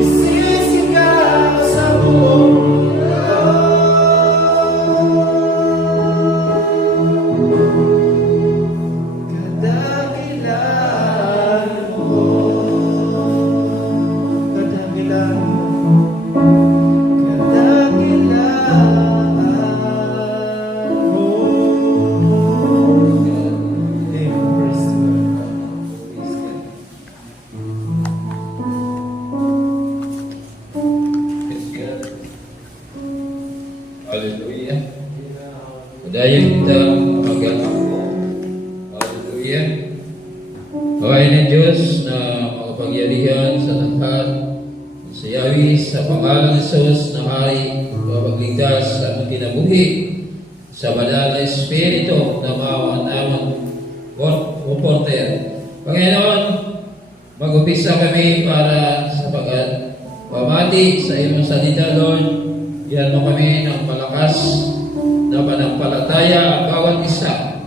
Isisigaw sa buong mundo, kadakilaan mo, kadakilaan mo, kadakilaan mo. Praise God. Hallelujah. Dahil kita mag-ako. Hallelujah. Kawain ng Diyos na makapagyarihan sa lahat, sa yawi, sa pangalan ng Jesus na hari, mapagligtas sa ating kinabuhi, sa banal na Espiritu na mawaan naman, Porter. Panginoon, mag-upisa kami para sa pamati sa iyong salita, Lord. Yan mo kami ng malakas na panampalataya ang bawat isa.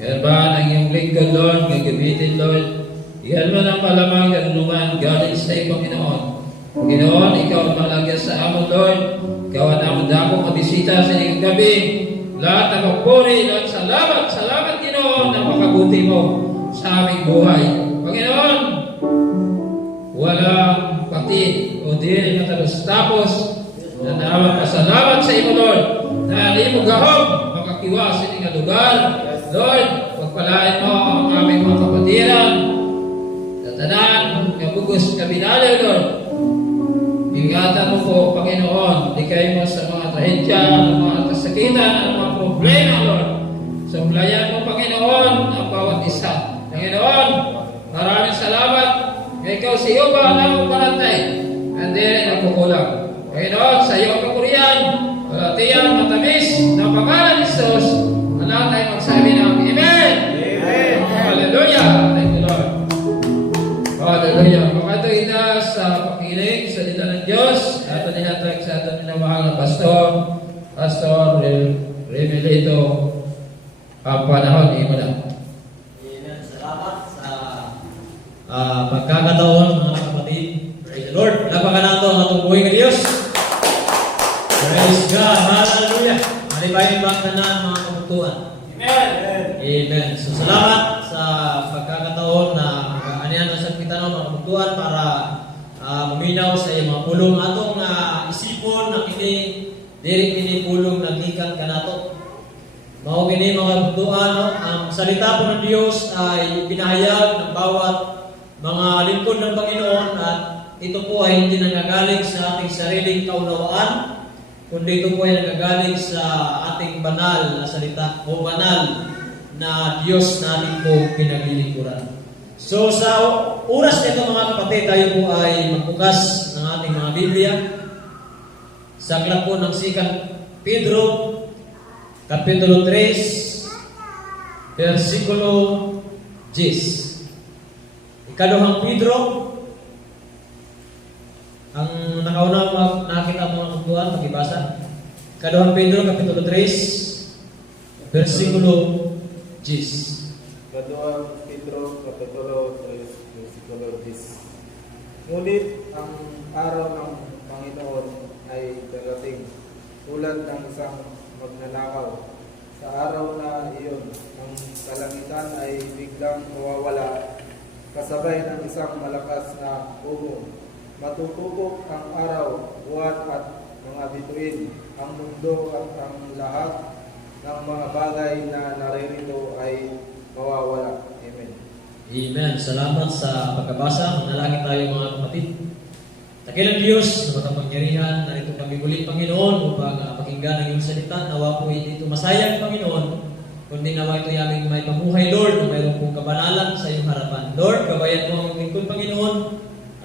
Yan ba ng iyong lingkod, Lord, gagamitin, Lord. Yan mo ng malamang karunungan galing sa iyo, Panginoon. Panginoon, ikaw ang malagyan sa amon, Lord. Ikaw ang amon dakong mabisita sa inyong gabi. Lahat ng magpuri, Lord, salamat, Ginoon, na makabuti mo sa aming buhay. Panginoon, walang pati o diri na tapos na naman pasalamat sa iyo, Lord, na hindi mo gahom makakiwas sa inyong lugar. Lord, pagpalain mo ang aming mga kapatiran sa tanan, kabugos, kabinali, Lord. Ingatan mo po, Panginoon, likay mo sa mga trahedya, mga kasakitan, ang mga problema, Lord. Sumplayan mo, Panginoon, ang bawat isa. Panginoon, maraming salamat. Ikaw si Yoba na mong parantay. Hindi rin nagkukulang. Panginoon, sa iyo ang kapurihan, palatiyan, matamis, na pangalan ni Jesus, na lahat ay magsabi ng Amen! Amen! Hallelujah! Thank you, Lord. Hallelujah! Makatuloy na sa pakinig sa salita ng Diyos, at inihatag sa ating minamahal na Pastor Remelito, ang panahon ni Madam. Amen. Salamat sa pagkakataon, mga kapatid. Praise the Lord. Napakanato ang atong buhay ng Diyos. Praise God. Hallelujah. Malipayin ba ang tanan, mga kabutuan? Amen! Amen. So, salamat sa pagkakataon na mag-aanihan sa kita ng mga kabutuan para maminaw sa iyong mga pulong atong isipon na kini pulong nagikan kanato. Mao kini mga kabutuan, no? Ang salita po ng Diyos ay pinahayag ng bawat mga lingkod ng Panginoon at ito po ay hindi nanggagaling sa ating sariling kaunawaan, kundi ito po ay nanggagaling sa ating banal na salita o banal na Diyos natin po pinaglilingkuran. So sa oras nito, mga kapatid, tayo po ay magbukas ng ating mga Biblia sa aklat po ng 2 Pedro Kapitulo 3 versikulo 10. Ikaduhang Pedro, ang nakauna nakita mo ng kutuan, pag-ibasa. Ikaduhang Pedro Kapitulo 3 versikulo 10. Kaduang Pedro, Kapitulo 3, versikulo 10. Ngunit ang araw ng Panginoon ay darating, tulad ng isang magnanakaw. Sa araw na iyon, ang kalangitan ay biglang mawawala, kasabay ng isang malakas na ugong. Matutubok ang araw, buwan at mga bituin, ang mundo at ang lahat ng mga bagay na naririto ay mawawala. Amen. Amen. Salamat sa pagkabasa. Manalangin tayo, mga kapatid. Dakilang Diyos na makapangyarihan, narito kami muli, Panginoon, upang pakinggan ang iyong salita. Nawa po hindi ito masayang, Panginoon, kundi nawa ito aming may pamuhay, Lord, na mayroon pong kabanalan sa iyong harapan. Lord, gabayan mo ang lingkod, Panginoon,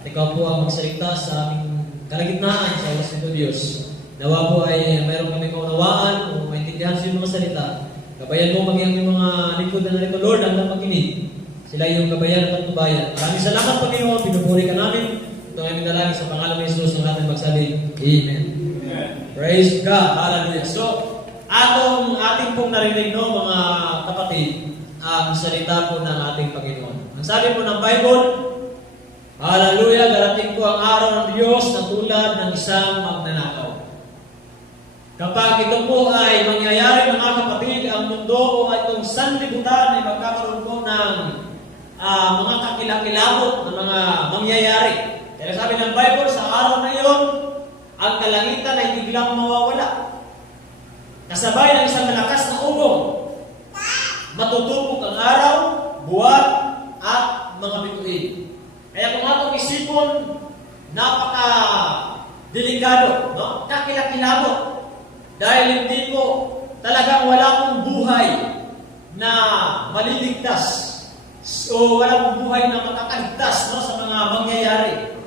at ikaw po ang magsalita sa aming kalagitnaan sa oras nito, Diyos. Nawa po ay mayroon kami kaunawaan o maintindihan sa iyong mga salita. Gabayan mo maging ang mga lingkod na narito, Lord, ang napakinig. Sila yung gabayan at pagtubayan. Maraming salamat, Panginoon, pinupuri ka namin. Ito ay minalangin sa pangalan ng Jesus ng ating magsabi. Amen. Amen. Praise God. Hallelujah. So, ating pong narinig, no, mga kapatid, ang salita po ng ating Panginoon. Ang sabi po ng Bible, Hallelujah, darating po ang tulad ng isang magnanakaw. Kapag ito po ay mangyayari, mga kapatid, ang mundo o itong sanlibutan ay magkakaroon po ng mga kakilakilabot na mga mangyayari. Kaya sabi ng Bible, sa araw na iyon, ang kalangitan ay biglang mawawala. Kasabay ng isang malakas na ugong, matutupok ang araw, buwan, at mga bituin. Kaya kung atong isipon, napaka-delikado, no? Kakilakilabot. Dahil hindi po talagang wala pong buhay na maliligtas o wala pong buhay na makakaligtas, no, sa mga mangyayari.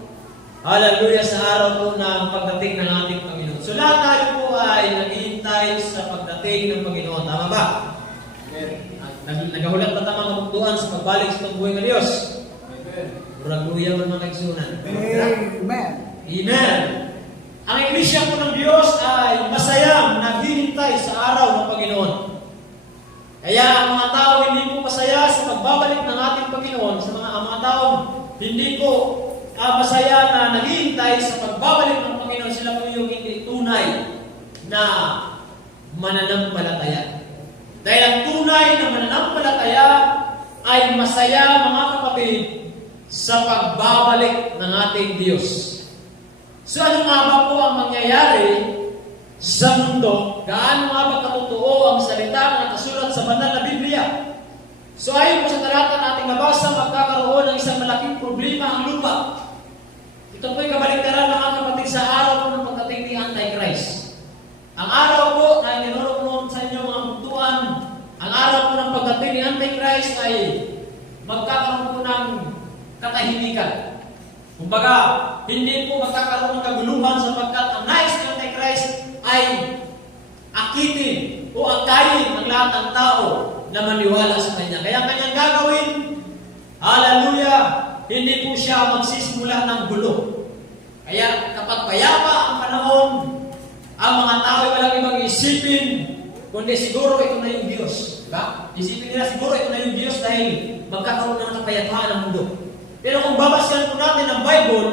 Hallelujah, sa araw po ng pagdating ng ating Panginoon. So lahat tayo po ay naghihintay sa pagdating ng Panginoon. Tama ba? Nagahulat pa tamang kabuktuan sa pagbalik sa buhay ng Diyos. Hallelujah, mga kaigsunan. Amen. Amen. Ang Iglesia po ng Diyos ay masayang naghihintay sa araw ng Panginoon. Kaya ang mga tao hindi po masaya sa pagbabalik ng ating Panginoon, sa mga taong hindi po masaya na naghihintay sa pagbabalik ng Panginoon, sila po yung hindi tunay na mananampalataya. Dahil ang tunay na mananampalataya ay masaya, mga kapatid, sa pagbabalik ng ating Diyos. So ano nga ba po ang mangyayari sa mundo? Gaano nga ba katotoo ang salita na nakasulat sa banal na Biblia? So ayon po sa talata na ating nabasa, magkakaroon ng isang malaking problema ang lupa. Ito po'y kabaligtaran, mga kapatid, sa araw po ng pagdating ni Antichrist. Ang araw po na tinuro po sa inyo, mga buktuan, ang araw po ng pagdating ni Antichrist ay magkakaroon po ng katahimikan. Kumbaga, hindi po magkakaroon ng kaguluhan sapagkat ang nais ng Antichrist ay akitin o akayin ang lahat ng tao na maniwala sa kanya. Kaya ang kanyang gagawin, hallelujah, hindi po siya magsisimula ng gulo. Kaya kapag payapa ang panahon, ang mga tao ay walang ibang isipin, kundi siguro ito na yung Diyos. Diba? Isipin nila siguro ito na yung Diyos dahil magkakaroon ng kapayapaan ng mundo. Pero kung babasyan po natin ang Bible,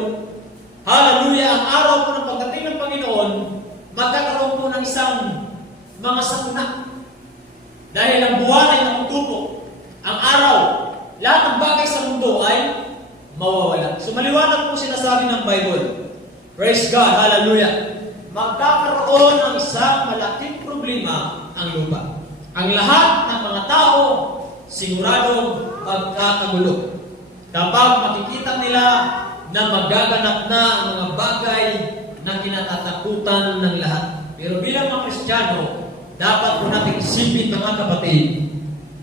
hallelujah, ang araw po ng pagdating ng Panginoon, magkakaroon po ng isang mga sakuna. Dahil ang buwan ay natutupok. Ang araw, lahat ng bagay sa mundo ay mawawala. So maliwanag po sinasabi ng Bible. Praise God, hallelujah. Magkakaroon ng isang malaking problema ang lupa. Ang lahat ng mga tao, siguradong magkakagulo. Kapag makikita nila na magaganap na ang mga bagay na kinatatakutan ng lahat. Pero bilang mga Kristiyano, dapat po natin isipin, mga kapatid,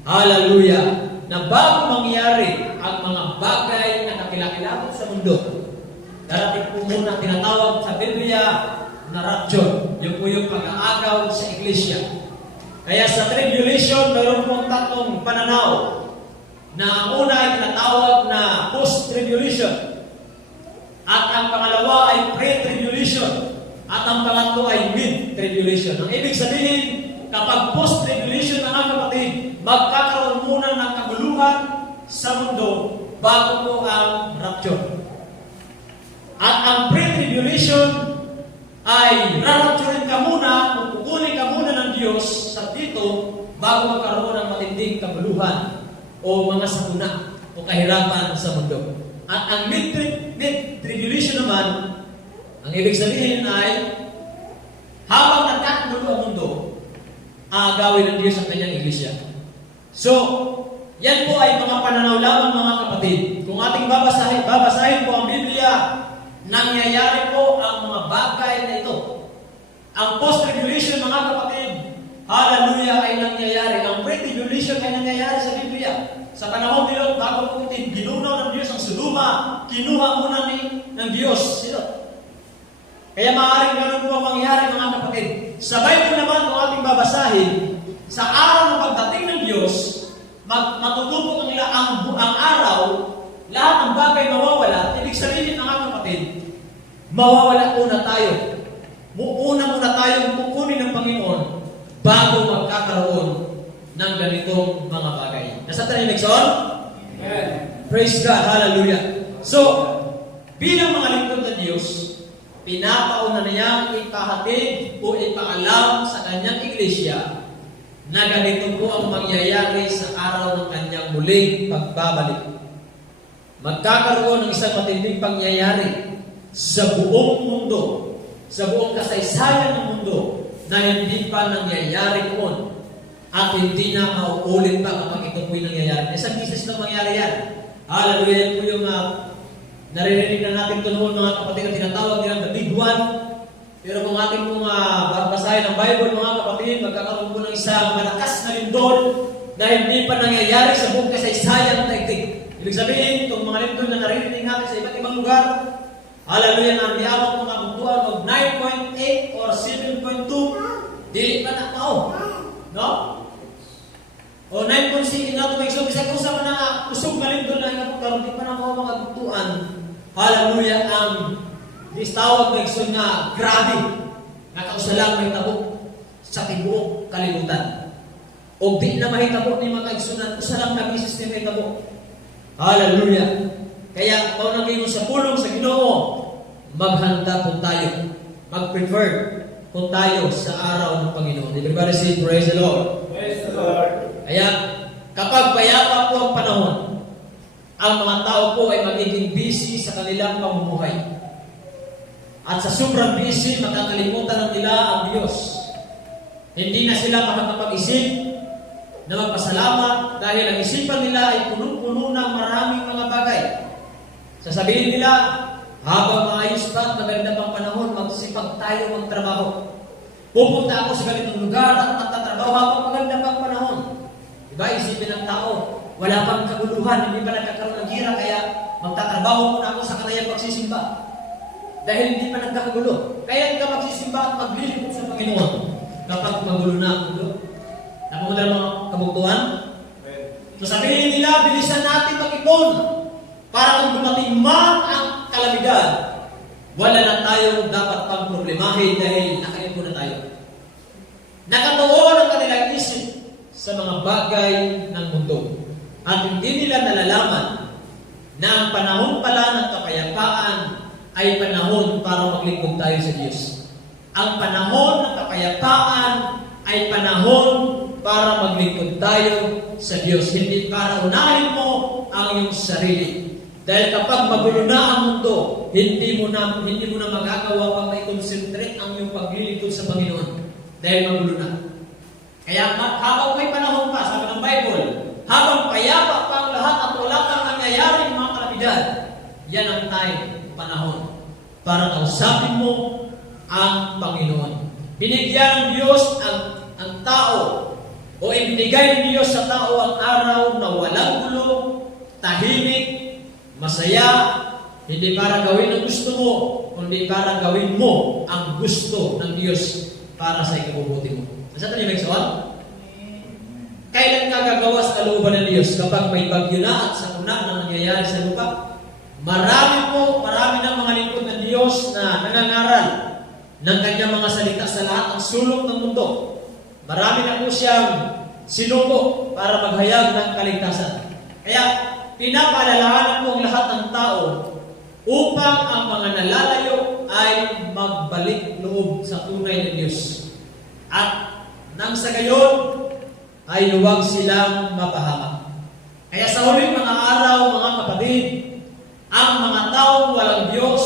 hallelujah, na bago mangyari ang mga bagay na kakilakilabot sa mundo, darating po muna tinatawag sa Biblia na rapture. Yung po yung pag-aagaw sa Iglesia. Kaya sa tribulation, mayroon pong tatlong pananaw. Na ang una ay tinatawag na post-tribulation. At ang pangalawa ay pre-tribulation. At ang pangatlo ay mid-tribulation. Ang ibig sabihin, kapag post-tribulation, mga kapatid, magkakaroon muna ng kaguluhan sa mundo bago po ang rapture. At ang pre-tribulation ay rarapturin ka muna, kukunin ka muna ng Diyos sa dito bago magkaroon ng matinding kaguluhan o mga sakuna o kahirapan sa mundo. At ang mid-tribulation naman, ang ibig sabihin ay habang nagkakagulo ang mundo, aagawin ng Diyos ang kanyang iglesia. So, yan po ay mga pananaw lamang, mga kapatid. Kung ating babasahin po ang Biblia, nangyayari po ang mga bagay na ito. Ang post-tribulation, mga kapatid, hallelujah, ay nangyayari. Ang pre-tribulation ay nangyayari sa Biblia. Sa panahon nila, bago po ginunaw ng Diyos ang Sodoma, kinuha muna ng Diyos. Kaya maaaring ganun po ang mangyayari, mga kapatid. Sa Bible naman, kung ating babasahin, sa araw ng pagdating ng Diyos, matutupok ang araw, lahat ng bagay mawawala. Ibig sabihin, mga kapatid, mawawala muna tayo. Una muna tayong kukunin ng Panginoon bago magkakaroon ng ganitong mga bagay. Nasa tayo yung Nexon? Praise God, hallelujah. So, bilang mga lingkod ng Diyos, pinapauna niyang ipahatid o ipaalam sa kanyang iglesia na ganito po ang mangyayari sa araw ng kanyang muling pagbabalik. Magkakaroon ng isang matinding pangyayari sa buong mundo, sa buong kasaysayan ng mundo na hindi pa nangyayari noon at hindi na mauulit pa kapag ito po'y nangyayari. Isang business na mangyayari yan. Hallelujah, yan po yung naririnig na natin ito noon mga kapatid na tinatawag nilang the big one. Pero kung ating pong basahin ang Bible mga kapatid, magkakaroon po ng isang malakas na lindol na hindi pa nangyayari sa buong kasaysayan ng daigdig. Ibig sabihin, itong mga lindol na naririnig natin sa iba't ibang lugar, hallelujah, na niabot mga buntuan of 9.8 or 7.2, di pa na tao. No? O 9.6 na ito may isog. Isa kung sa mga usog na lindol na ikapagkaroon, di pa na mga buntuan. Hallelujah, ang tawag na isog na grabe. Nakausalang may tabok sa tibuok kalibutan. O di na mahitabo ni mga kaigsunan, usalang na bisis ni may tabok. Hallelujah. Kaya, kung naging sa pulong sa Ginoo, maghanda po tayo. Mag-prefer po tayo sa araw ng Panginoon. Everybody say, praise the Lord. Praise the Lord. Kaya, kapag payapa po ang panahon, ang mga tao po ay magiging busy sa kanilang pamumuhay. At sa sobrang busy, makakalimutan nila ang Diyos. Hindi na sila makakapag-isip na magpasalamat dahil ang isipan nila ay punong-puno ng maraming mga bagay. Sasabihin nila, habang maayos pa at maganda pang panahon, magsipag tayo magtrabaho. Pupunta ako sa ganitong lugar at magtatrabaho habang maganda pang panahon. Diba, isipin ng tao, wala pang kaguluhan, hindi pa nagkakaroon ng gira, kaya magtatrabaho muna ako sa kanayang pagsisimba. Dahil hindi pa nagkakagulo. Kaya ka magsisimba at maglilingkod sa Panginoon kapag magulo na ang mundo. Napunta ng mga kabugtuhan? So sabihin nila, bilisan natin mag-ipon para kung dumating man ang kalamidad, wala na tayong dapat pang problemahin dahil nakaipon na tayo. Nakatuon ang kanilang isip sa mga bagay ng mundo. At hindi nila nalalaman na ang panahon pala ng kapayapaan ay panahon para maglingkod tayo sa Diyos. Ang panahon ng kapayapaan ay panahon para maglingkod tayo sa Diyos. Hindi para unahin mo ang iyong sarili. Dahil kapag magulo na ang mundo, hindi mo na magagawa pang i-concentrate ang iyong paglilingkod sa Panginoon. Dahil magulo na. Kaya habang may panahon pa, sabi ng Bible, habang payapa pa ang lahat at wala kang nangyayaring mga kalamidad, yan ang time, panahon, para kausapin mo ang Panginoon. Binigyan ng Diyos ang tao, o ibinigay ng Diyos sa tao ang araw na walang gulo, tahimik, masaya, hindi para gawin ang gusto mo, kundi para gawin mo ang gusto ng Diyos para sa ikabubuti mo. Nasa ito yung nagsawan? Kailan ka gagawa sa kalooban ng Diyos? Kapag may bagyo na at sakuna na nangyayari sa lupa? Marami ng mga lingkod ng Diyos na nangangaral ng kanyang mga salita sa lahat ng sulok ng mundo. Marami na po siyang sinuko para maghayag ng kaligtasan. Kaya, pinapaalalahanan po ang lahat ng tao upang ang mga nalalayo ay magbalik loob sa tunay na Diyos. At nang sa gayon, ay huwag silang mapahamak. Kaya sa huling mga araw, mga kapatid, ang mga taong walang Diyos,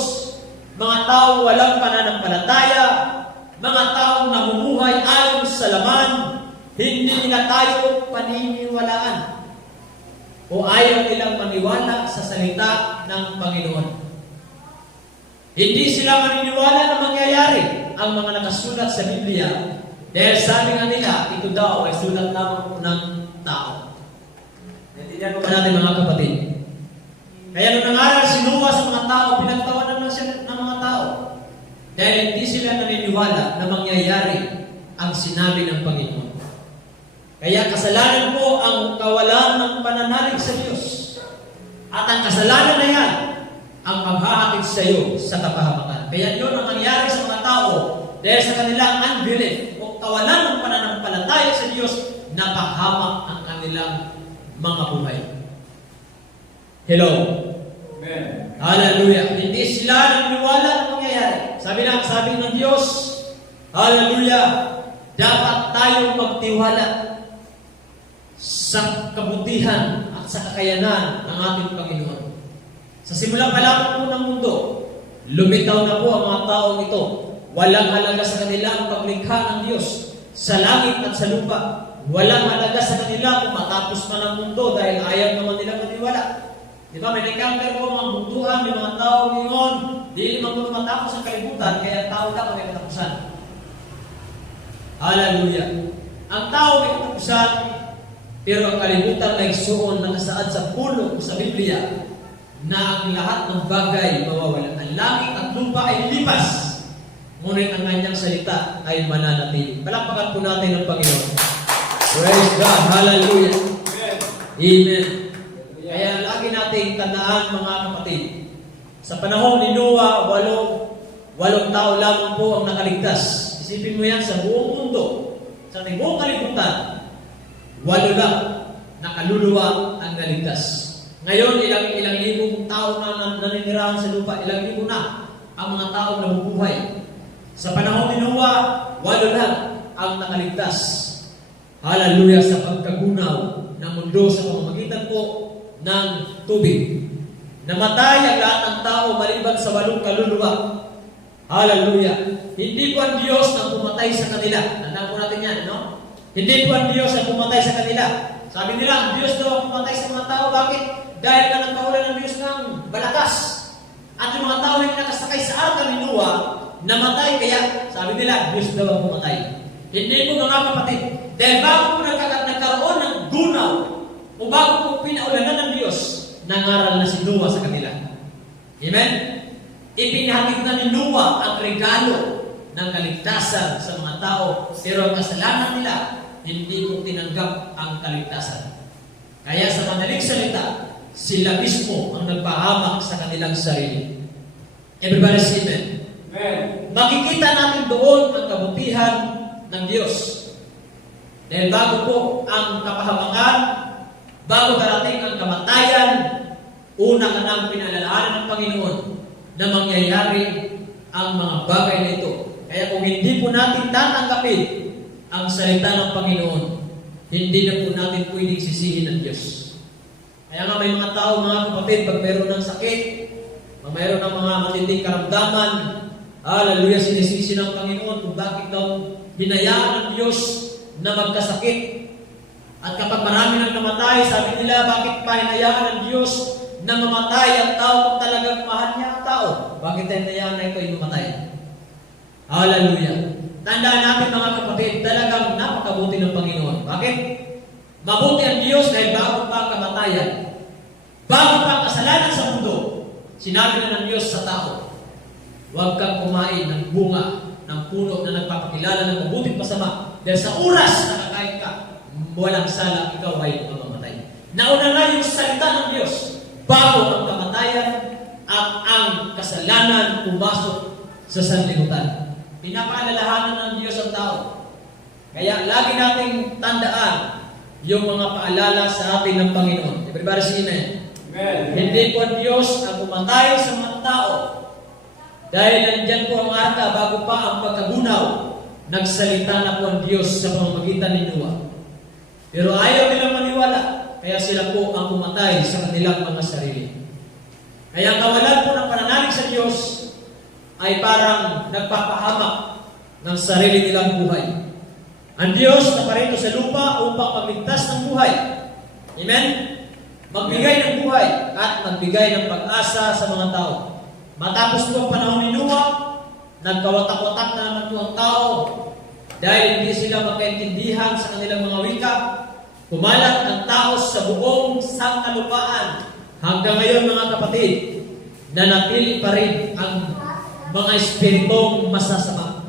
mga taong walang pananampalataya, mga taong namumuhay ayon sa laman, hindi na tayo paniniwalaan o ayaw nilang maniwala sa salita ng Panginoon. Hindi sila maniniwala na mangyayari ang mga nakasulat sa Biblia dahil sabi nga nila, ito daw ay sulat lamang po ng tao. Naintindihan po ba natin mga kapatid? Kaya nung nangaral si Noah sa mga tao, pinagtawanan lang siya ng mga tao dahil hindi sila naniniwala na mangyayari ang sinabi ng Panginoon. Kaya kasalanan po ang kawalan ng pananalig sa Diyos. At ang kasalanan na yan ang maghahatid sa iyo sa kapahamakan. Kaya yun ang nangyari sa mga tao dahil sa kanilang unbelief o kawalan ng pananampalataya sa Diyos, napahamak ang kanilang mga buhay. Hello? Amen. Hallelujah. Hindi sila naniniwala na mangyayari. Sabi ang sabi ng Diyos, hallelujah, dapat tayong magtiwala sa kabutihan at sa kakayanan ng ating Panginoon. Sa simula pa lamang po ng mundo, lumitaw na po ang mga taong ito. Walang halaga sa kanila ang paglikha ng Diyos sa langit at sa lupa. Walang halaga sa kanila kung matapos man ang mundo dahil ayaw naman nila maniwala. Di ba, may encounter ko mga buntuhan, may mga tao ngayon, di naman mo matapos ang kalibutan, kaya ang tao lang may katapusan. Hallelujah. Ang tao may katapusan, pero ang kalibutan ay suon na nasaad sa puno sa Biblia na ang lahat ng bagay mawawala. Ang langit at lupa ay lilipas, ngunit ang kanyang salita ay mananatili. Palakpakan po natin ang Panginoon. Praise God. Hallelujah. Amen. Kaya lagi nating tandaan mga kapatid, sa panahon ni Noah, walong tao lamang po ang nakaligtas. Isipin mo yan sa buong mundo, sa ating buong kalibutan, 8 lang na kaluluwa ang naligtas. Ngayon, ilang libong tao na naninirahan sa lupa, ilang libo na ang mga taong nabubuhay. Sa panahon ni Noah, 8 lang ang nakaligtas. Hallelujah, sa pagkagunaw ng mundo sa pamamagitan po ng tubig. Namatay ang lahat ng tao maliban sa 8 kaluluwa. Hallelujah. Hindi po ang Diyos ang pumatay sa kanila. Tandaan po natin yan, no? Hindi po ang Diyos ang pumatay sa kanila. Sabi nila, ang Diyos daw ang pumatay sa mga tao. Bakit? Dahil ka nagpahulan ng Diyos ng balakas. At yung mga tao na nakasakay sa arka ni Noah, namatay. Kaya sabi nila, Diyos daw ang pumatay. Hindi po mga kapatid. Dahil bago po nagkaroon ng gunaw, o bago po pinaulanan ng Diyos, nangaral na si Noah sa kanila. Amen? Ipinahagit na ni Noah ang regalo ng kaligtasan sa mga tao, pero ang kasalanan nila, hindi po tinanggap ang kaligtasan. Kaya sa madaling salita, sila mismo ang nagpahamak sa kanilang sarili. Everybody say amen. Amen. Makikita natin doon ang kabutihan ng Diyos. Dahil bago po ang kapahamakan, bago darating ang kamatayan, una ka nang pinalalahanan ng Panginoon na mangyayari ang mga bagay na ito. Kaya kung hindi po natin tatanggapin ang salita ng Panginoon, hindi na po natin pwedeng sisihin ng Diyos. Kaya nga may mga tao, mga kapatid, pag mayroon ng sakit, pag mayroon ng mga matinding karamdaman, hallelujah, sinisisi ng Panginoon kung bakit daw hinayaan ng Diyos na magkasakit. At kapag marami nang namatay, sabi nila, bakit pa hinayaan ng Diyos na mamatay ang tao kung talagang mahal niya ang tao? Bakit hinayaan na ito ay mamatay? Hallelujah. Tandaan natin mga kapatid, talagang napakabuti ng Panginoon. Bakit? Mabuti ang Diyos dahil bago pa ang kamatayan, bago pa ang kasalanan sa mundo, sinabi na ng Diyos sa tao, huwag kang kumain ng bunga ng puno na nagpapakilala ng mabuting masama. Dahil sa oras na kakain ka, walang sala, ikaw ay mamamatay. Nauna na yung salita ng Diyos bago ang kamatayan at ang kasalanan pumasok sa sanlibutan. Pinapaalalahanan ng Diyos ang tao. Kaya lagi nating tandaan yung mga paalala sa atin ng Panginoon. Everybody say amen. Amen. Hindi po ang Diyos ang pumatay sa mga tao. Dahil nandyan po ang arka bago pa ang pagkagunaw, nagsalita na po ang Diyos sa pamamagitan ni Noah. Pero ayaw nilang maniwala, kaya sila po ang pumatay sa kanilang mga sarili. Kaya ang kawalan po ng pananalig sa Diyos ay parang nagpapahamak ng sarili nilang buhay. Ang Diyos na parito sa lupa upang magligtas ng buhay. Amen? Magbigay ng buhay at magbigay ng pag-asa sa mga tao. Matapos po ang panahon ni Noah, nagkawatak-watak na naman po ang tao dahil hindi sila magkaintindihan sa kanilang mga wika. Kumalat ng tao sa buong sangkalupaan. Hanggang ngayon mga kapatid, nanatili pa rin ang mga espiritong masasama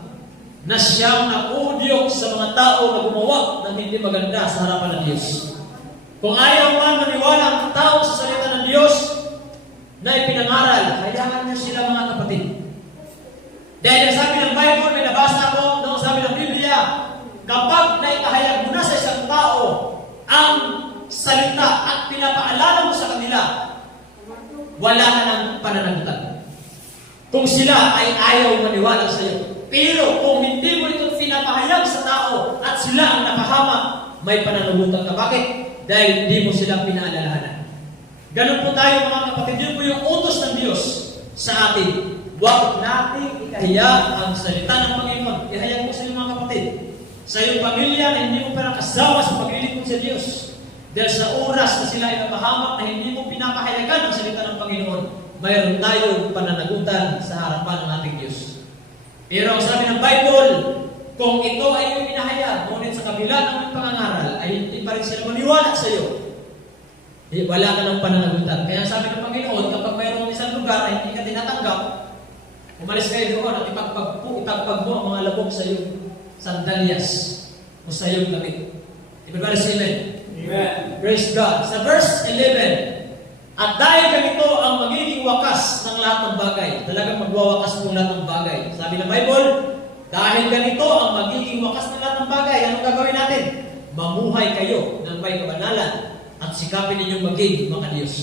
na siyang naudyok sa mga tao na gumawa ng hindi maganda sa harapan ng Diyos. Kung ayaw man maniwala ang tao sa salita ng Diyos na ipinangaral, hayaan niyo sila mga kapatid. Dahil sabi ng Bible, may nabasa ko, noong sabi ng Biblia, kapag naikahayag mo na sa isang tao ang salita at pinapaalala mo sa kanila, wala na ng pananagutan. kung sila ay ayaw maniwala sa iyo. Pero kung hindi mo ito pinapahayag sa tao at sila ang napahamak, may pananagutan ka. Bakit? Dahil hindi mo sila pinaalalahanan. Ganun po tayo mga kapatid. Yun po yung utos ng Diyos sa atin. Huwag natin ikahiya ang salita ng Panginoon. Ihayag mo sa iyong mga kapatid. Sa iyong pamilya na hindi mo pa nakasawa sa paglilingkod sa Diyos. Dahil sa oras na sila ay napahamak na hindi mo pinapahayagan ang salita ng Panginoon, mayroon tayong pananagutan sa harapan ng ating Diyos. Pero ang sabi ng Bible, kung ito ay iyong pinahayag, ngunit sa kabila ng iyong pangangaral, ay hindi pa rin sila maniwala sa iyo, wala ka ng pananagutan. Kaya sabi ng Panginoon, kapag mayroong isang lugar na hindi ka tinatanggap, umalis kayo doon at ipagpag mo ang mga labog sa iyong sandalyas o sa iyong gamit. Everybody say amen. Amen. Praise God. Sa verse 11, at dahil ganito ang magiging wakas ng lahat ng bagay. Talagang magwawakas po lahat ng bagay. Sabi ng Bible, dahil ganito ang magiging wakas ng lahat ng bagay, anong gagawin natin? Mamuhay kayo ng may kabanalan at sikapin ninyong maging mga Diyos.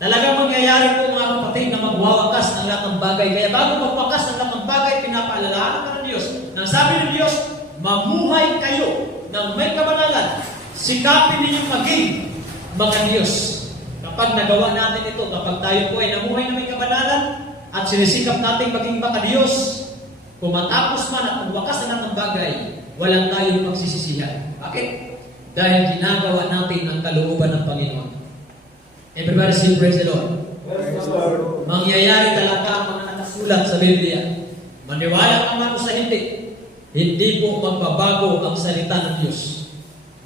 Talagang mangyayari po mga kapatid na magwawakas ng lahat ng bagay. Kaya bago magwakas ng lahat ng bagay, pinapaalalahanan ka ng Diyos. Nang sabi ng Diyos, mamuhay kayo ng may kabanalan. Sikapin ninyong maging mga Diyos. Kapag nagawa natin ito, kapag tayo po ay namuhay na may kabanalan at sinisikap natin maging mga Diyos, kung matapos man at magwakas na lahat ng bagay, walang tayong magsisisihan. Bakit? Dahil ginagawa natin ang kalooban ng Panginoon. Everybody say praise the Lord. Mangyayari talaga ang mga nakasulat sa Biblia. Maniwala ka man o sa hindi po magbabago ang salita ng Diyos.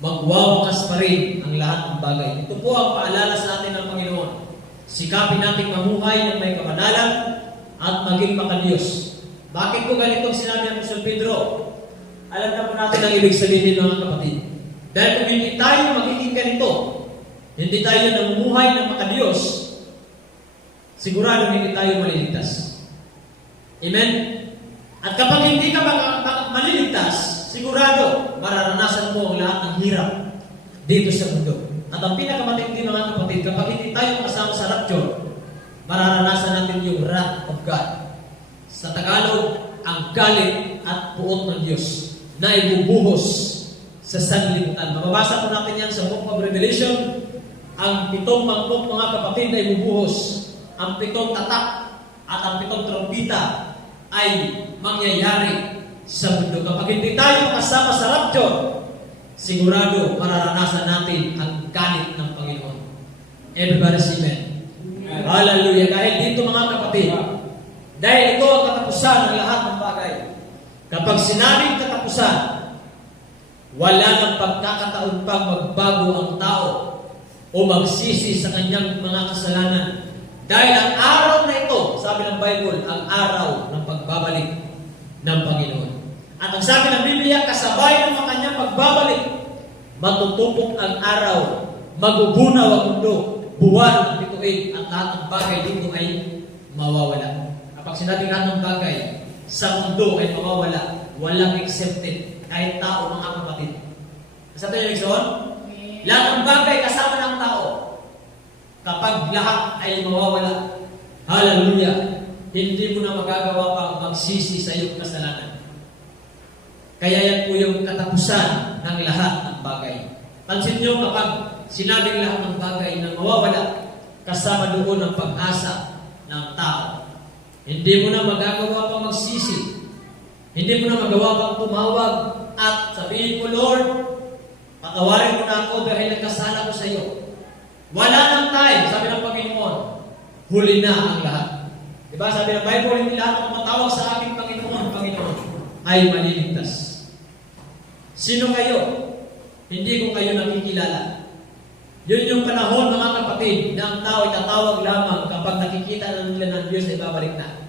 Magwawakas pa rin ang lahat ng bagay. Ito po ang paalala sa atin ng Panginoon. Sikapin natin mamuhay ng may kabanalan at maging maka-Diyos. Bakit po ganitong sinabi ng Apostol Pedro? Alam na po natin ang ibig sabihin mga kapatid. Dahil kung hindi tayo magiging ganito, hindi tayo namumuhay ng maka-Diyos, sigurado hindi tayo maliligtas. Amen? At kapag hindi ka maliligtas, sigurado mararanasan mo ang lahat ng hirap dito sa mundo. At ang pinakamatindi mga kapatid, kapag hindi tayo kasama sa rapture, mararanasan natin yung wrath of God. Sa Tagalog, ang galit at puot ng Diyos na ibubuhos sa sanlibutan. Mababasa po natin yan sa Book of Revelation. Ang 7 mangkok mga kapatid ay bubuhos. Ang 7 tatak at ang 7 trompita ay mangyayari sa mundo. Kapag hindi tayo makasama sa rapture, sigurado mararanasan natin ang galit ng Panginoon. Everybody say amen. Hallelujah. Dahil dito mga kapatid, dahil ito ang katapusan ng lahat ng bagay. Kapag sinabing katapusan, wala nang pagkakataon pang magbago ang tao o magsisi sa kanyang mga kasalanan. Dahil ang araw na ito, sabi ng Bible, ang araw ng pagbabalik ng Panginoon. At ang sabi ng Biblia, kasabay ng kanyang pagbabalik, matutupok ang araw, magugunaw ang mundo, buwan ang bituin, at lahat ng bagay dito ay mawawala. Kapag sinabing lahat ng bagay sa mundo ay mawawala, walang exempted, kahit tao mga kapatid. Sabi niyo, Nixon? Lahat ng bagay kasama ng tao. Kapag lahat ay mawawala, hallelujah, hindi mo na magagawa pang magsisi sa iyong kasalanan. Kaya yan po yung katapusan ng lahat ng bagay. Pansin niyo kapag sinabing lahat ng bagay na mawawala, kasama doon ang pag-asa ng tao. Hindi mo na magagawa pang magsisi. Hindi mo na magawa pang tumawag at sabihin mo, Lord, patawarin mo na ako dahil nagkasala ko sa iyo. Wala nang time, sabi ng Panginoon, huli na ang lahat. Diba? Sabi ng Bible, hindi lahat ng matawag sa aking Panginoon ay maliligtas. Sino kayo? Hindi ko kayo nakikilala. Yun yung panahon mga kapatid na ang tao ay tatawag lamang kapag nakikita na nila ng Diyos ay babalik na.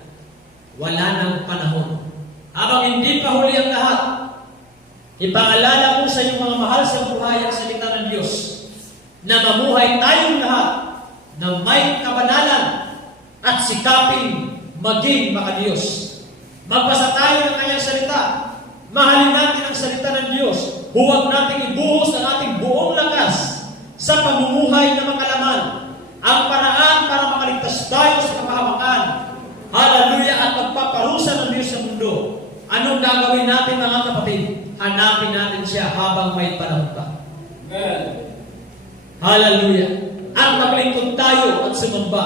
Wala nang panahon. Habang hindi pa huli ang lahat, ipaalala ko sa inyong mga mahal sa buhay ang salita ng Diyos na mamuhay tayong lahat ng may kabanalan at sikaping maging maka-Diyos. Magbasa tayo ng kanyang salita. Mahalin natin ang salita ng Diyos. Huwag natin ibuhos ang ating buong lakas sa pamumuhay na makalaman. Ang paraan para makaligtas tayo sa kapahamakan Hallelujah! At magpaparusa ng Diyos sa mundo. Anong gagawin natin mga kapatid? Hanapin natin siya habang may panahon pa. Amen. Hallelujah! At maglingkod tayo at sumamba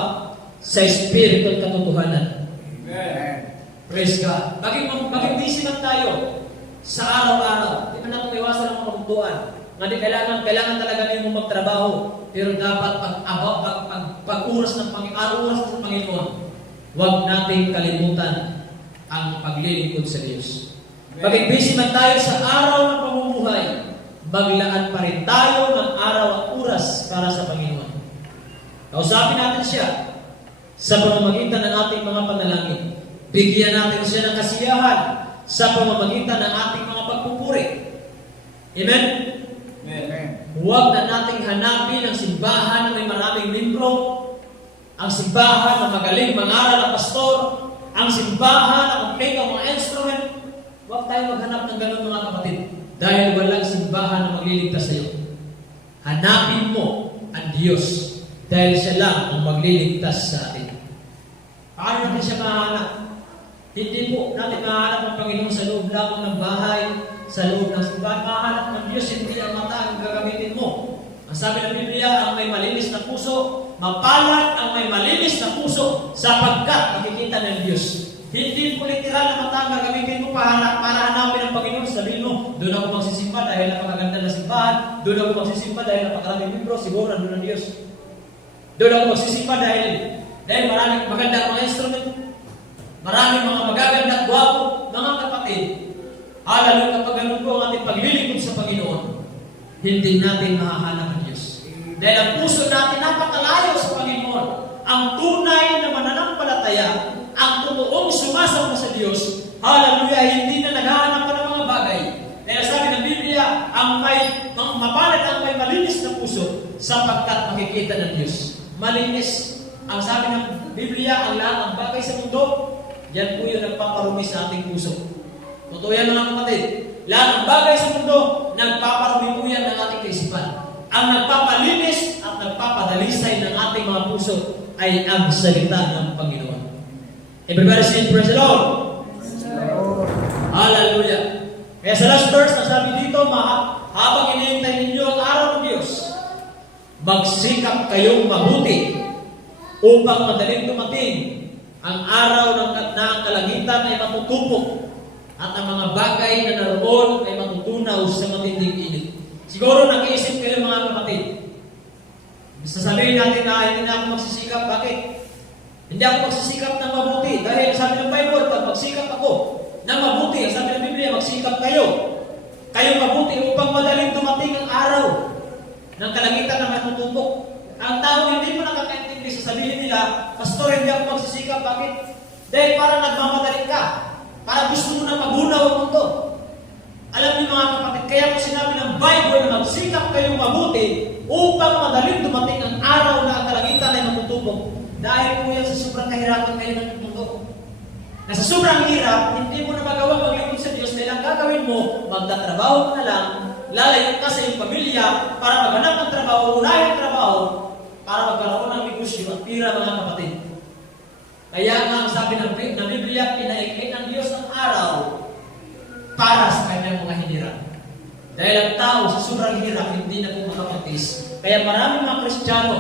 sa Espiritu at katotohanan. Amen. Praise God. Maging busy lang tayo sa araw-araw. Di ba natin iwasan ang kamunduan? Nga di kailangan talaga ninyo magtrabaho. Pero dapat pag-oras ng Panginoon, huwag natin kalimutan ang paglilingkod sa Diyos. Maging busy man tayo sa araw ng pamumuhay, maglaan pa rin tayo ng araw at oras para sa Panginoon. Kausapin natin siya sa pamamagitan ng ating mga panalangin. Bigyan natin siya ng kasiyahan sa pamamagitan ng ating mga pagpupuri. Amen? Amen. Huwag na nating hanapin ang simbahan na may maraming membro, ang simbahan na magaling mangaral na pastor, ang simbahan na kompleto ang mga instrument. Huwag tayo maghanap ng ganun mga kapatid. Dahil walang simbahan na magliligtas sa iyo. Hanapin mo ang Diyos dahil siya lang ang magliligtas sa atin. Paano natin siya mahanap? Hindi po natin mahanap ang Panginoon sa loob lamang ng bahay, sa loob ng simbahan. Mahanap ng Diyos, hindi ang mata ang gagamitin mo. Ang sabi ng Biblia, ang may malinis na puso, mapalad ang may malinis na puso sapagkat makikita ng Diyos. Hindi po literal na mata ang gagamitin mo para hanapin ang Panginoon. Sabihin mo, doon ako magsisimba dahil napakaganda na simbahan, doon ako magsisimba dahil napakaraming membro, siguro nandun ang Diyos. Doon ako magsisimba dahil maraming maganda ang mga instrument, maraming mga magaganda at gwapo, mga kapatid. Lalo kapag ganun po ang ating paglilingkod sa Panginoon, hindi natin mahahanap ang Diyos. Dahil ang puso natin napakalayo sa Panginoon. Ang tunay na mananampalataya, ang totoong sumasamba sa Diyos, hallelujah, hindi na naghahanap pa ng mga bagay. Dahil sabi ng Biblia, ang mapalad ang may malinis na puso sapagkat makikita ng Diyos. Malinis. Ang sabi ng Biblia, ang lahat ng bagay sa mundo, yan po yung nagpaparumi sa ating puso. Totoo yan mga kapatid. Lahat ng bagay sa mundo, nagpaparumi po yan ng ating kaisipan. Ang nagpapalinis at nagpapadalisay ng ating mga puso ay ang salita ng Panginoon. Everybody say, praise the Lord. Hallelujah. Kaya sa last verse, nasabi dito, habang hinihintay ninyo ang araw ng Diyos, magsikap kayong mabuti upang madaling dumating ang araw na ang kalangitan ay matutupok at ang mga bagay na naroon ay matutunaw sa matinding init. Siguro nag-iisip kayo mga kapatid. Sasabihin natin na hindi na ako magsisikap. Bakit? Hindi ako magsisikap ng mabuti. Dahil sabi ng Bible, pag magsikap ako ng mabuti, sabi ng Biblia, magsikap kayo. Kayo mabuti upang madaling dumating ang araw ng kalangitan na matutupok. Ang tao hindi mo nakakaintindi, sasabihin nila, Pastor, hindi ako magsisikap. Bakit? Dahil parang nagmamadali ka. Para gusto mo na magunaw ang mundo. Alam niyo mga kapatid, kaya po sinabi ng Bible na magsikap kayong mabuti upang madaling dumating ang araw na ang kalangitan ay matutupok. Dahil po yan sa sobrang kahirapan kayo ng mundo. Na sa sobrang hirap, hindi mo na magawa maglingkod sa Diyos dahil ang gagawin mo, magtatrabaho ka na lang, lalayo ka sa iyong pamilya para maghanap ng trabaho, unahin ang trabaho, para magkaroon ng negosyo at pira mga kapatid. Kaya nga ang sabi ng Biblia, pinaikli ng Diyos ang araw para sa kanyang mga hinirap. Dahil ang tao sa sobrang hirap, hindi na po makapagtis. Kaya maraming mga Kristiyano,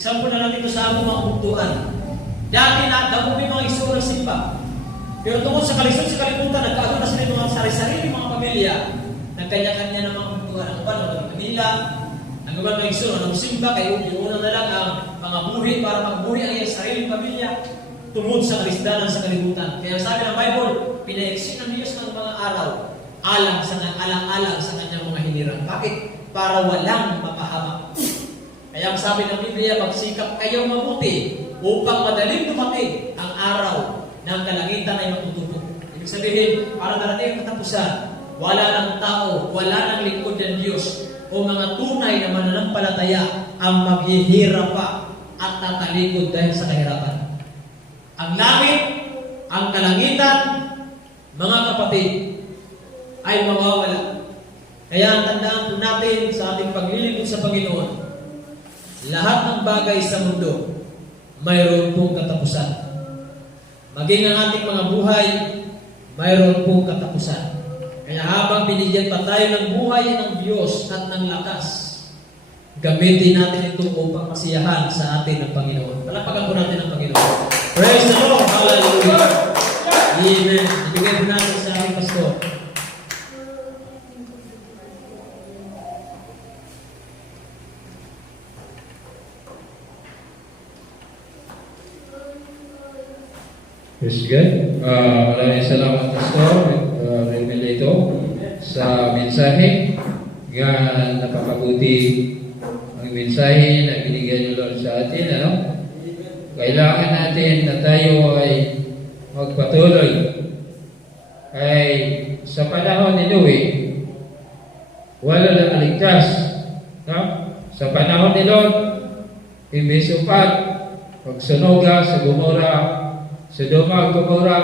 example na lang dito sa among mga kubtuan. Dati na, damo may mga isuro ng simba. Pero tungkol sa kalisod sa kalibutan, nagkaano na sila mga sarili-sarili mga pamilya, nagkanya-kanya ng mga kubtuan. Ang iba ng pamilya, ang iba ng isuro ng simba, kayo una na lang ang mga buhi para magbuhi ang iyong sariling pamilya tungod sa kalisdanan sa kalibutan. Kaya sabi ng Bible, pinaiksi ng Diyos ng mga araw alang-alang sa kanyang mga hinirang. Bakit? Para walang mapahamak. Kaya ang sabi ng Biblia, magsikap kayo mabuti upang madaling dumating ang araw ng kalangitan ay matutupok. Ibig sabihin, para darating ang katapusan, wala ng tao, wala ng lingkod ng Diyos o mga tunay na mananampalataya ang maghihirap pa at tatalikod dahil sa kahirapan. Ang langit, ang kalangitan, mga kapatid, ay mawawala. Kaya ang tandaan po natin sa ating paglilingkod sa Panginoon, lahat ng bagay sa mundo, mayroon pong katapusan. maging ang ating mga buhay, mayroon pong katapusan. Kaya habang binigyan pa tayo ng buhay ng Diyos at ng lakas, gamitin natin ito upang masiyahan sa atin ng Panginoon. Palakpakan po natin ang Panginoon. Praise the Lord! Hallelujah! Amen. Ibigay po natin sa ating pastor. Praise God. Maraming salamat, Pastor Remelito, sa mensahe. Nga napakabuti ang mensahe na binigyan niyo, Lord, sa atin. Ano? Kailangan natin na tayo ay magpatuloy. Ay sa panahon ni Noe, wala na naligtas. No? Sa panahon ni Lord, imbisupat, pagsunoga sa Gomora, Sodoma at Gomora,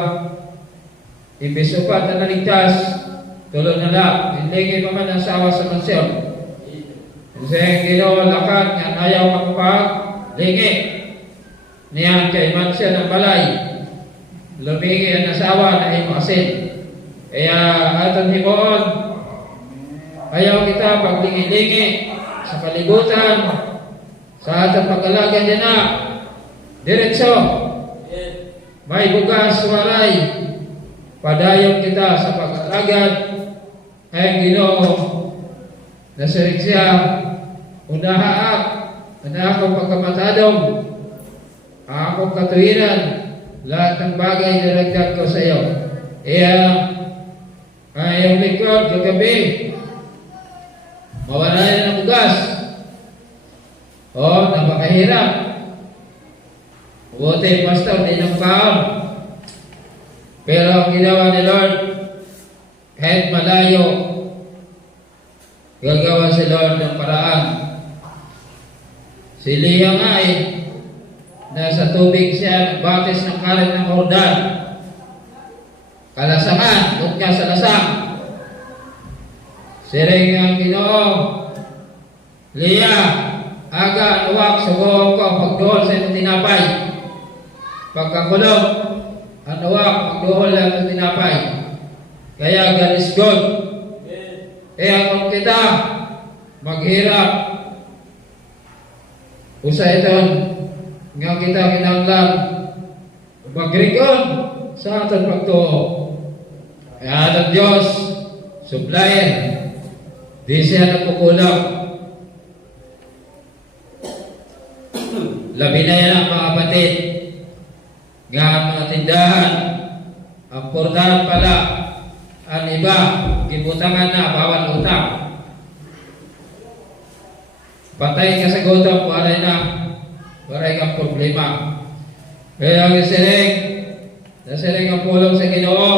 imbisupat na naligtas, tulad na lang, hindi kayo man ang sawa sa mansyon. Kasi ang ginawa lakat nga ayaw makapag-lingi. Niyan kay mansyon ng balay, lumigi ang asawa na ay maasin. Kaya atong himuon, ayaw kita paglingi-lingi sa kalibutan, sa atong pag-alaga dyan na, diretso. May bugas waray, padayon kita sa pag-alagad ay ang Ginoo na siya unahaak na akong pagkamatadong akong katuwiran lahat ng bagay nilagdag ko sa iyo. Kaya ay ang likod kagabi mawala na ng bugas o napakahirap. Buti, Pastor, di nang kaon. Pero ang ginawa ni Lord, kahit malayo, gagawa si Lord ng paraan. Si Leah nga nasa tubig siya, nagbatis ng karet ng Jordan. Kalasangan, doon niya sa lasang. Siring ang Ginoo, Leah, aga, uwak, subuhong ko, pagduhol sa itong tinapay. Pagkakulong, anuwak, magduhol lang ng tinapay. Kaya God is good. Kaya kung kita maghirap, usa iton nga kita kinanglan magrigon sa aton pagtuo. Kaya ang Diyos, supplier, di siya nagkukulang. Labi na yan ang mga batid. Nga ang mga tindahan, ang portahan pala, ang iba, gibutangan na, bawal utang. Patay ka sa gutom, waray kang problema. Kaya ang nasiring ang pulong sa Ginoo,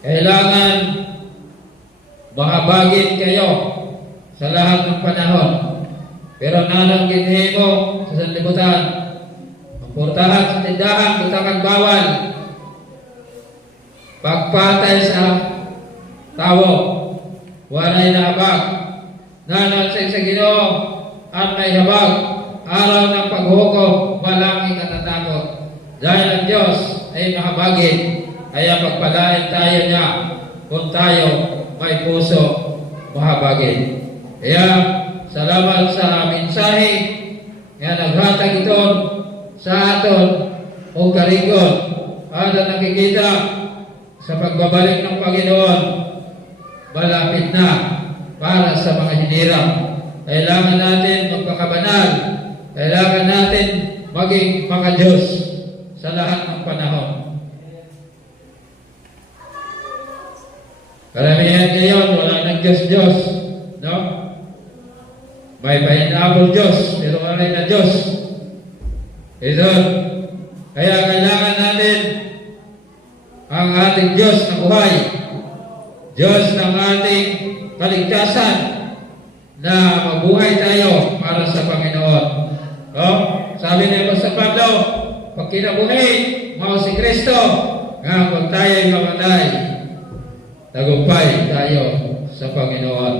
kailangan mahabagin kayo sa lahat ng panahon. Pero nanang ginhimo sa sanlibutan, portahan sa tindahan, butangan bawal. Pagpatay sa tao, waray na habag. Nanon sa Ginoo, at may habag. Araw ng paghukom, walang ikatatakot. Dahil ang Diyos ay mahabagin, kaya pagpalain tayo niya kung tayo may puso mahabagin. Kaya, salamat sa mensahe nga naghatag ito sa aton o karigon at nakikita sa pagbabalik ng Panginoon malapit na para sa mga hinirang. Kailangan natin magpakabanal, kailangan natin maging maka-Diyos sa lahat ng panahon. Karamihan ngayon wala ng Diyos-Diyos, no? May pineapple Diyos, pero wala na Diyos. Ito. Kaya kailangan natin ang ating Diyos na buhay. Diyos ng ating kaligtasan na mabuhay tayo para sa Panginoon. Oh, sabi ni Pastor Pablo, pag kinabuhi, mao si Kristo, nga kung tayo'y mamatay, tagumpay tayo sa Panginoon.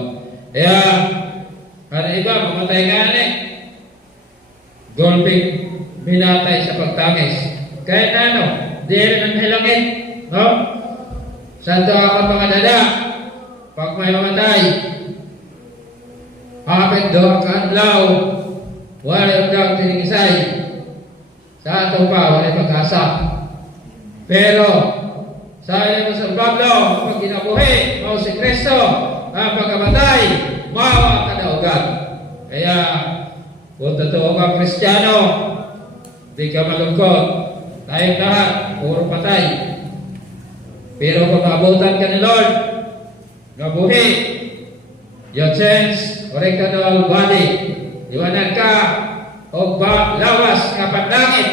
Kaya, ano iba, mamatay nga golping minatay sa pagtangis. kahit ano, di rin ang hilangin, no? Santo ako mga dada, pag may mamatay, hapit doon ka adlaw, wala yung daw tinigisay, sa ato pa, wala pag-asa. Pero, sabi mo sa Pablo, pag ginabuhi, o si Kristo, ang pagkamatay, mawa ka na ugad. Kaya, kung totoo kang Kristiyano, di ka malungkot, tayong lahat, puro patay. Pero kung maabutan ka ni Lord, nabuhi, your sense, original body, iwanan ka, o lawas nga pandangit,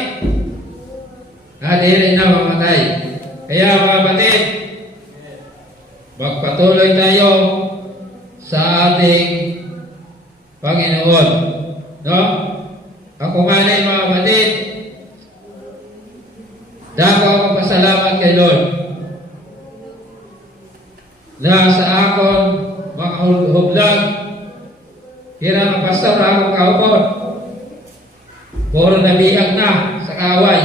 na di rin na mamatay. Kaya mga batid, magpatuloy tayo sa ating Panginoon. No? Ako nga na mga batid, dako ako pasalamat kay Lord na sa akon mga hublag, kira ng pastor akong kaupon, puro nabihag na sa kaaway.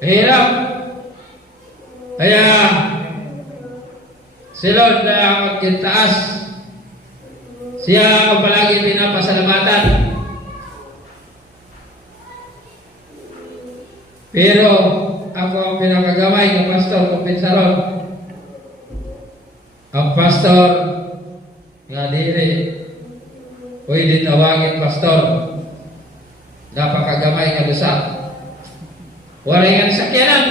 Hirap. Kaya si Lord na magkintaas, siya ang palagi pinapasalamatan. Pero ako ang pinakagamay ng pastor kung pinsaron. Ang pastor nga diri pwede tawagin pastor, napakagamay nga dusa. Wala nga sakyanan.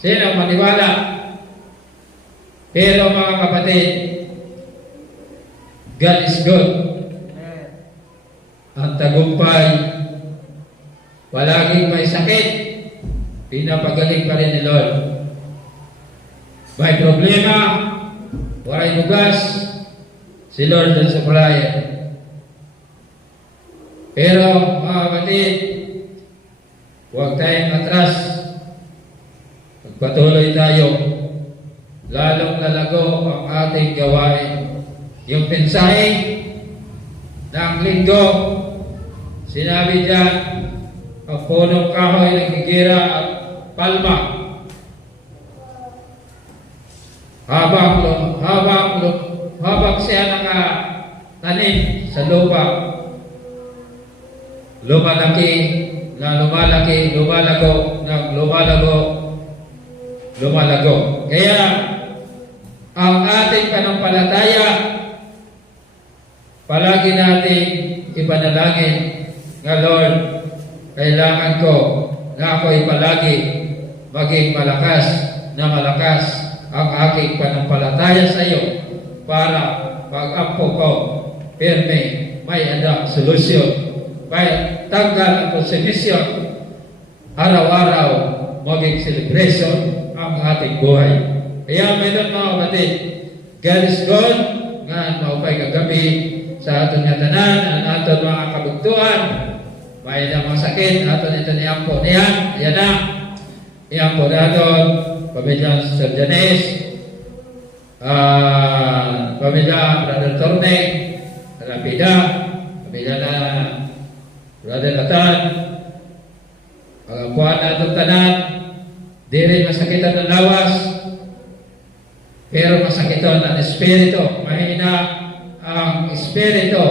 Sino maniwala? Pero mga kapatid, God is good. Ang tagumpay, palaging may sakit, pinapagaling pa rin ni Lord. May problema, waray bugas, si Lord ang supplier. Pero mga kapatid, huwag tayong atras. Magpatuloy tayo. Lalong lalago ang ating gawain. Yung mensahe ng linggo, sinabi diyan, ang punong kahoy ng higira at palma. Habang siya nakatanim sa lupa, lumalaki, lumalago. Kaya, ang ating panampalataya, palagi natin ipanalangin nga Lord, kailangan ko na ako'y palagi maging malakas ang aking panampalataya sa iyo para pag-ampo ko, pirme, may solusyon. May tanggal ang konsepisyon, araw-araw maging celebration ang ating buhay. Kaya mayroon mga kapatid, God is good, nga maupay kagabi sa aton nga tanan, ang aton mga kabugtuan, may na mga sakit, aton ito niampo niyan, ayan na, niampo na aton, pamilya Sir Janes, pamilya Brother Torneg, Rapida, pamilya na Brother Latan, pagapuan na itong tanan, di rin masakitan ng lawas, pero masakitan ng espiritu. Mahina ang espiritu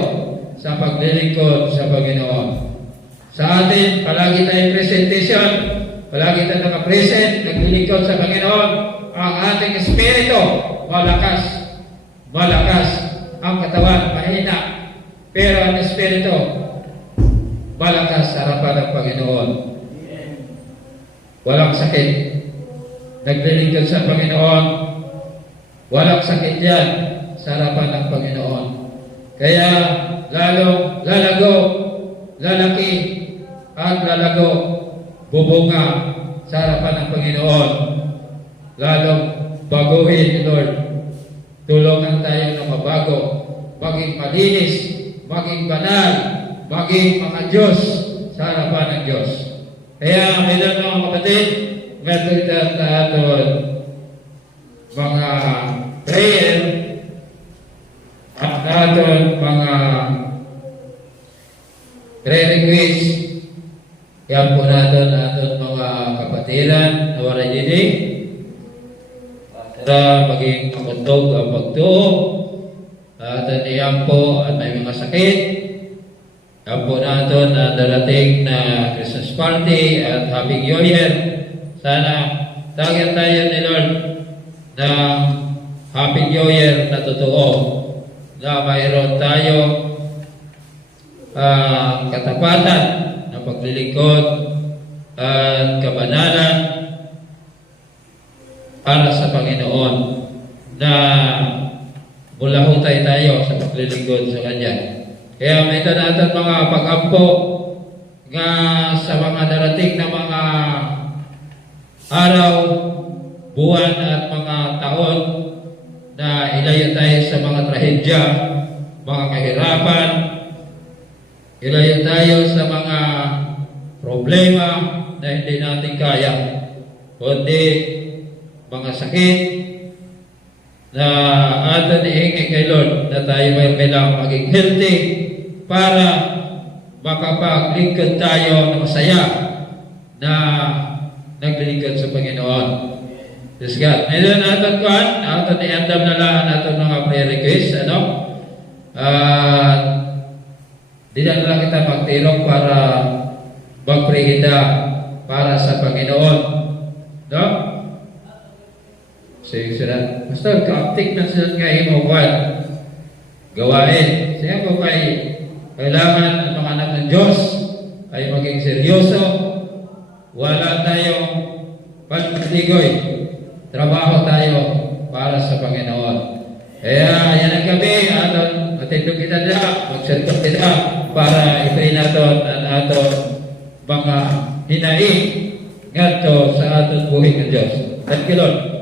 sa paglilingkod sa Panginoon. Sa atin, palagi tayong presentation, palagi tayong nakapresent, naglilingkod sa Panginoon. Ang ating espiritu, malakas. Ang katawan, mahina. Pero ang espiritu, malakas sa harapan ng Panginoon. Walang sakit. Naglilingkod sa Panginoon. Walang sakit yan sa harapan ng Panginoon. Kaya lalong lalaki at lalago, bubunga sa harapan ng Panginoon. Lalong baguhin, Lord. Tulungan tayo na mabago, maging malinis, maging banal, maging mga Diyos sa harapan ng Diyos. Kaya mayroon mga kapatid, ngatutan na aton mga prayer at aton mga prayer request. Yan po kapaligiran na wala dili. Para maging makundog ang pagtuo. At iyampo at may mga sakit. Ampo natin na darating na Christmas party at Happy New Year. Sana tagyan tayo ni Lord na Happy New Year na totoo. Na mayroon tayo katapatan na paglilingkod at kabanalan para sa Panginoon na mulahutay tayo sa paglilingkod sa Kanya. Kaya may natin mga pag-ampo nga sa mga darating na mga araw, buwan at mga taon na ilayo tayo sa mga trahedya, mga kahirapan, ilayo tayo sa mga problema na hindi natin kaya, kundi mga sakit na atin ihingi kay Lord na tayo may kailangang maging healthy para makapaglingkod tayo ng masaya na naglilingkod sa Panginoon. Yes, God. Ngayon natin kuhan, natin i-andam na lang natin mga prayer request, ano? Di na lang kita magtirong para mag-pray kita para sa Panginoon. No? Sige sila. Basta ka-uptik na sila kayo mo kuhan. Gawain. Siya ko kailangan ang mga anak ng Diyos ay maging seryoso. Wala tayong pagtitigoy. Trabaho tayo para sa Panginoon. Kaya yan ang gabi, matindog kita na, magsertong kita para ipray natin ang aton mga hinaing ngadto sa aton buhay ng Diyos. Thank you, Lord.